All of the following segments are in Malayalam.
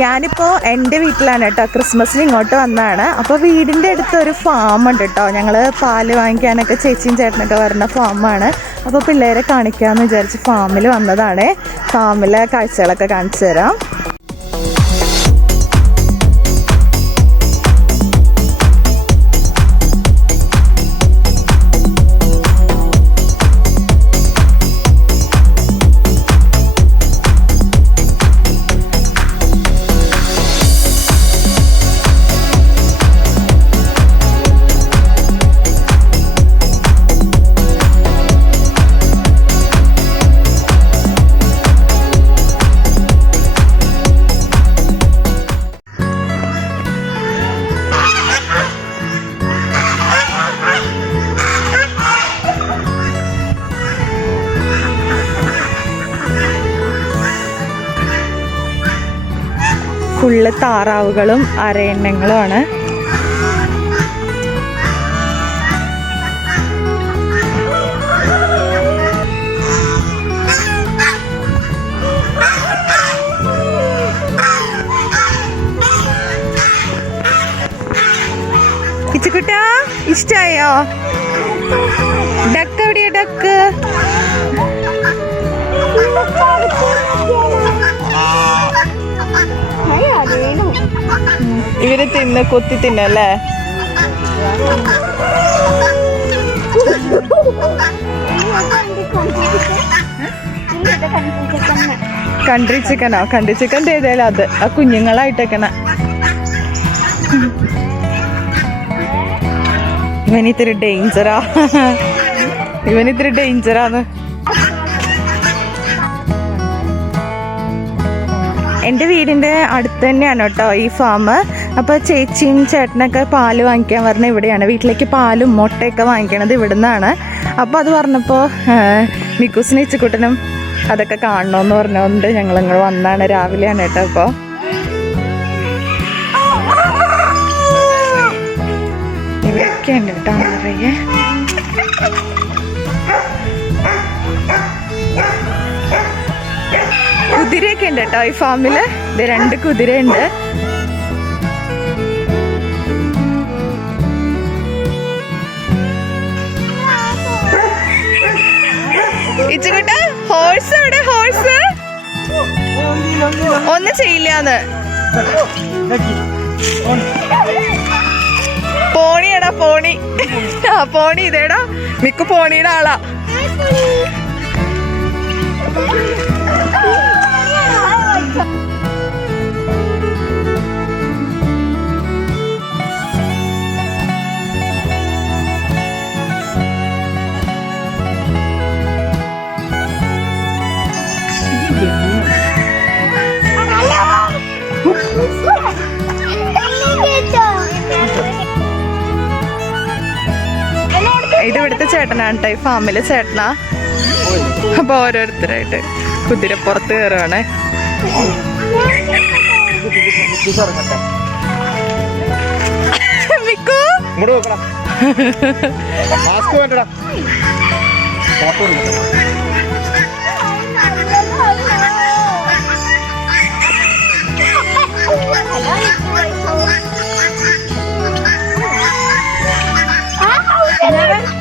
ഞാനിപ്പോൾ എൻ്റെ വീട്ടിലാണ് കേട്ടോ. ക്രിസ്മസിന് ഇങ്ങോട്ട് വന്നതാണ്. അപ്പോൾ വീടിൻ്റെ അടുത്തൊരു ഫാം ഉണ്ട് കേട്ടോ. ഞങ്ങൾ പാല് വാങ്ങിക്കാനൊക്കെ ചേച്ചിയും ചേട്ടനൊക്കെ വരുന്ന ഫാമാണ്. അപ്പോൾ പിള്ളേരെ കാണിക്കാമെന്ന് വിചാരിച്ച് ഫാമിൽ വന്നതാണ്. ഫാമിലെ കാഴ്ചകളൊക്കെ കാണിച്ചു തരാം. ഫുള്ള് താറാവുകളും അരയണ്ണങ്ങളുമാണ്. ഇച്ചുകുട്ടാ ഇഷ്ടായോ? ഡക്ക് എവിടെയാ? ഡക്ക് ഇവര് കൊത്തി തിന്നല്ലേ? കൺട്രി ചിക്കനോ? കൺട്രി ചിക്കൻ ഏതായാലും അത് ആ കുഞ്ഞുങ്ങളായിട്ടൊക്കെണ. ഇവനിത്തിരി ഡേഞ്ചറാന്ന്. എൻ്റെ വീടിൻ്റെ അടുത്ത് തന്നെയാണ് കേട്ടോ ഈ ഫാം. അപ്പോൾ ചേച്ചിയും ചേട്ടനൊക്കെ പാല് വാങ്ങിക്കാൻ പറഞ്ഞ ഇവിടെയാണ്. വീട്ടിലേക്ക് പാലും മുട്ടയൊക്കെ വാങ്ങിക്കണത് ഇവിടെ നിന്നാണ്. അപ്പോൾ അത് പറഞ്ഞപ്പോൾ മിക്കൂസിന് ഇച്ചുക്കുട്ടനും അതൊക്കെ കാണണമെന്ന് പറഞ്ഞുകൊണ്ട് ഞങ്ങളിങ്ങോട്ട് വന്നാണ്. രാവിലെയാണ് കേട്ടോ. അപ്പോൾ ഇവയൊക്കെ ഉണ്ട് കേട്ടോ നിറയെ. കുതിരയൊക്കെ ഉണ്ട് കേട്ടോ ഈ ഫാമില്. ഇത് 2 കുതിരയുണ്ട്. ഇച്ചുകുട്ട ഹോഴ്സ് എവിടെ? ഹോഴ്സ് ഒന്നും ചെയ്യില്ലാന്ന്. പോണിയാടാ പോണി. ആ പോണി ഇതേടാ. മിക്കു പോണിയുടെ ആളാ. ഇത് ഇവിടുത്തെ ചേട്ടനാണ് കേട്ടോ. ഈ ഫാമിലെ ചേട്ടനാ. അപ്പൊ ഓരോരുത്തരായിട്ട് കുതിരപ്പുറത്ത് കയറുവാണ്. മിക്കു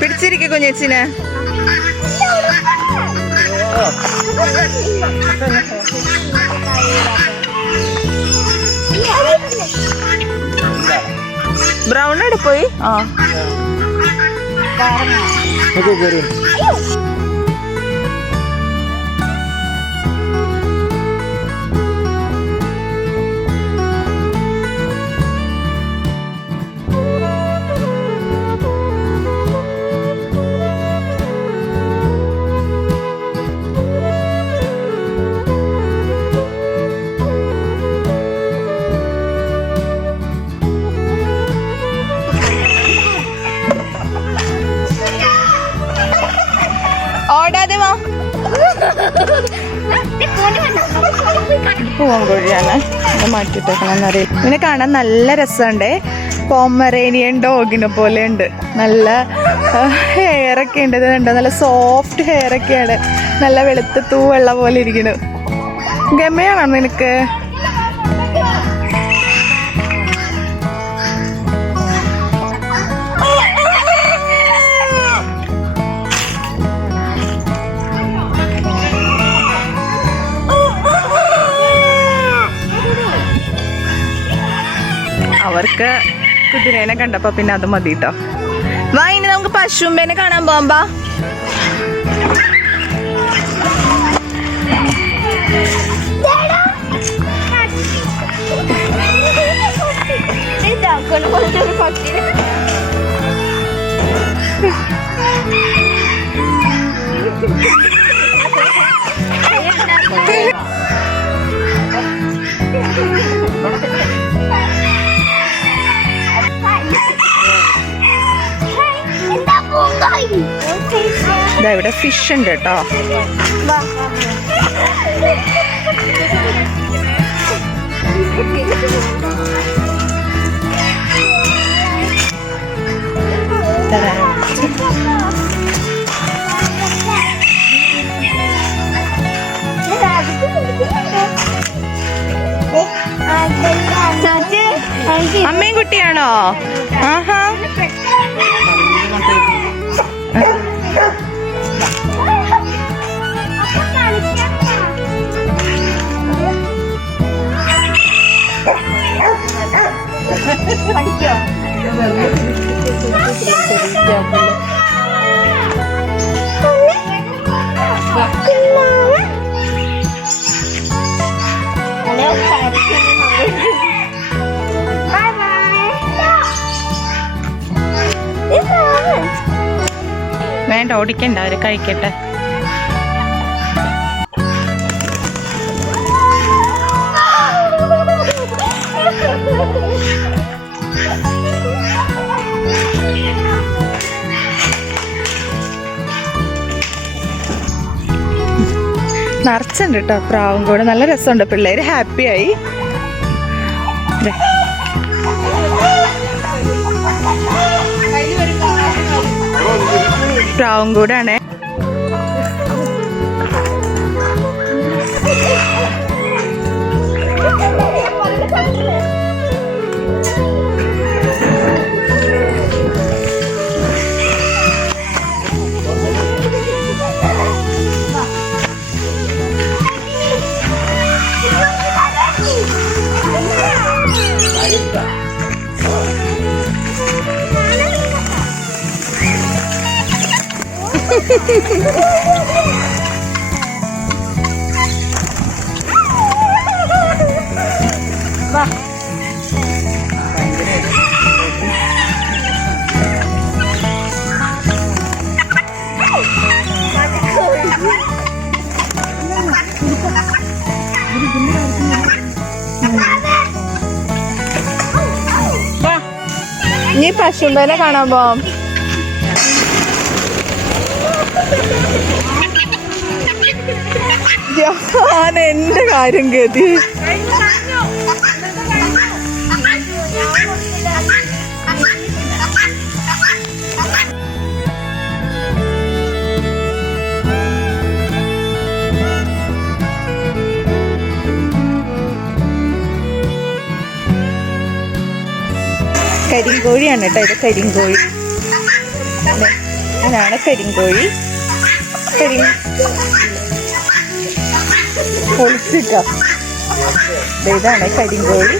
പിടിച്ചിരിക്കെ കുഞ്ഞേച്ചിനെ. ബ്രൗൺ എവിടെ പോയി? ആ ഓടാതെ വാ. പൂവൻകോഴിയാണ്. മാറ്റിട്ടേക്കണമെന്നറിയില്ല. ഇതിനെ കാണാൻ നല്ല രസമുണ്ട്. പോമറേനിയൻ ഡോഗിനെ പോലെ ഉണ്ട്. നല്ല ഹെയറൊക്കെ ഉണ്ട്. ഇതുണ്ട്, നല്ല സോഫ്റ്റ് ഹെയറൊക്കെയാണ്. നല്ല വെളുത്ത തൂവെള്ള പോലെ ഇരിക്കുന്നു. ഗമയാണോ നിനക്ക്? അവർക്ക് കുതിരേനെ കണ്ടപ്പോ പിന്നെ അത് മതി കേട്ടോ. വാ ഇനി നമുക്ക് പശുമ്പേനെ കാണാൻ പോകാം. ഇവിടെ ഫിഷ് ഉണ്ട് കേട്ടോ. അമ്മയും കുട്ടിയാണോ? ആഹാ. വേണ്ട, ഓടിക്കണ്ട, അവര് കഴിക്കട്ടെ. നിറച്ചുണ്ട് കേട്ടോ പ്രാവും കൂടെ. നല്ല രസമുണ്ട്, പിള്ളേര് ഹാപ്പിയായി. പ്രാവും കൂടാണ്. ഇനി പശുമ്പേനെ കാണാൻ പോവാം. ഞാൻ എന്റെ കാര്യം ഗതി. കരിങ്കോഴിയാണ് കേട്ടോ ഇത്. കരിങ്കോഴി, അതാണ് കരിങ്കോഴി. പൊളിച്ചിട്ടോ, ഇതാണ് കരിങ്കോഴി.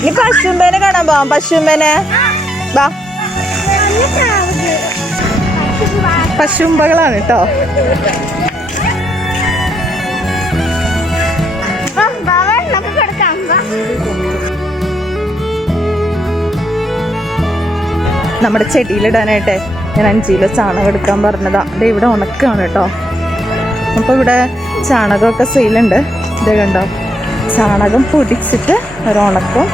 ഇനി പശുമ്പേനെ കാണാൻ പോവാം. പശുമ്പേനെ വാ. പശുമ്പകളാണ് കേട്ടോ. നമ്മുടെ ചെടിയിലിടാനായിട്ട് ഞാൻ 5 കിലോ ചാണകം എടുക്കാൻ പറഞ്ഞതാ. ഇത് ഇവിടെ ഉണക്കാണ് കേട്ടോ. അപ്പോൾ ഇവിടെ ചാണകമൊക്കെ സെയിലുണ്ട്. ഇത് കണ്ടോ, ചാണകം പൊടിച്ചിട്ട് ഒരു ഉണക്കും.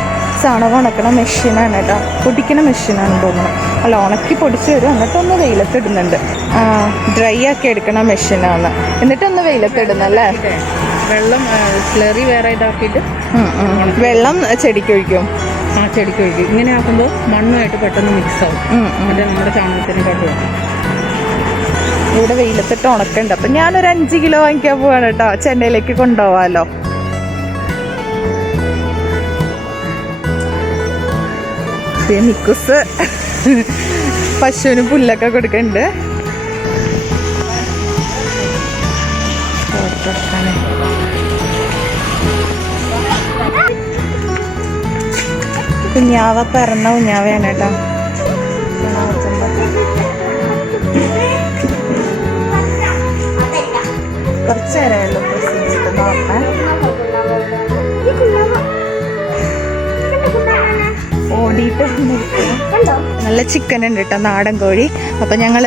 ചാണകം ഉണക്കണ മെഷീനാണ് കേട്ടോ. പൊടിക്കണ മെഷീനാണ് തോന്നുന്നത്. അല്ല, ഉണക്കി പൊടിച്ച് വരും. എന്നിട്ടൊന്ന് വെയിലത്തിടുന്നുണ്ട്. ഡ്രൈ ആക്കി എടുക്കണ മെഷീനാണ്. എന്നിട്ടൊന്ന് വെയിലത്തിടുന്നല്ലേ. വെള്ളം സ്ലറി വേറെ ഇതാക്കിയിട്ട് വെള്ളം ചെടിക്കൊഴിക്കും. ചെടിക്കൊഴിക്കും. ഇങ്ങനെ ആക്കുമ്പോൾ മണ്ണുമായിട്ട് പെട്ടെന്ന് മിക്സ് ആവും. എന്നിട്ട് നമ്മുടെ ചാണകത്തിന് കട്ടും. ഇവിടെ വെയിലത്തിട്ട് ഉണക്കുണ്ട്. അപ്പം ഞാനൊരു 5 കിലോ വാങ്ങിക്കാൻ പോവാണ് കേട്ടോ. ചെന്നൈയിലേക്ക് കൊണ്ടുപോവാമല്ലോ. മിക്കുസ് പശുവിന് പുല്ലൊക്കെ കൊടുക്കുന്നുണ്ട്. കുഞ്ഞാവ പിറന്ന കുഞ്ഞാവയാണ് കേട്ടോ. കുറച്ച് നേരമല്ലോ ഓടിയിട്ട് നല്ല ചിക്കൻ ഉണ്ട് കേട്ടോ, നാടൻ കോഴി. അപ്പം ഞങ്ങൾ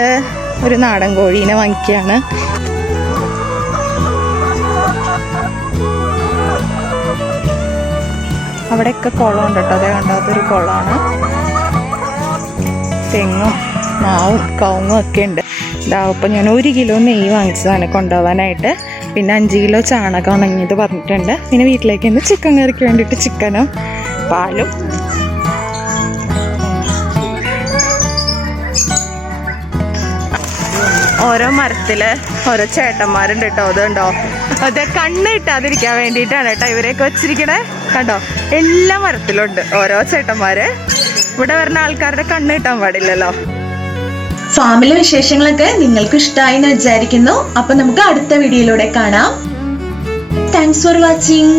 ഒരു നാടൻ കോഴീനെ വാങ്ങിക്കുകയാണ്. അവിടെയൊക്കെ കുളമുണ്ട് കേട്ടോ, അതേ കണ്ടോ, അതൊരു കുളമാണ്. തെങ്ങും മാവും കവുങ്ങും ഒക്കെ ഉണ്ട്. ഇതാ അപ്പം ഞാൻ 1 കിലോ നെയ്യ് വാങ്ങിച്ചതാണ് കൊണ്ടുപോകാനായിട്ട്. പിന്നെ 5 കിലോ ചാണകം ഉണങ്ങിയത് പറഞ്ഞിട്ടുണ്ട്. പിന്നെ വീട്ടിലേക്ക് ഇന്ന് ചിക്കൻ കറിക്ക് വേണ്ടിയിട്ട് ചിക്കനും പാലും. ഓരോ മരത്തില് ഓരോ ചേട്ടന്മാരുണ്ട് കേട്ടോ. അതുണ്ടോ, അത് കണ്ണ് കിട്ടാതിരിക്കാൻ വേണ്ടിയിട്ടാണ് കേട്ടോ ഇവരെയൊക്കെ വെച്ചിരിക്കണേ. കണ്ടോ, എല്ലാ മരത്തിലുണ്ട് ഓരോ ചേട്ടന്മാര്. ഇവിടെ വരുന്ന ആൾക്കാരുടെ കണ്ണ് കിട്ടാൻ പാടില്ലല്ലോ. ഫാമിലെ വിശേഷങ്ങളൊക്കെ നിങ്ങൾക്ക് ഇഷ്ടമായി എന്ന് വിചാരിക്കുന്നു. അപ്പൊ നമുക്ക് അടുത്ത വീഡിയോയിലൂടെ കാണാം. Thanks for watching.